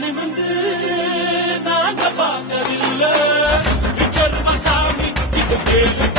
நிமிந்து நாங்க பார்க்கவில்லை. சாமி இது கேள்வி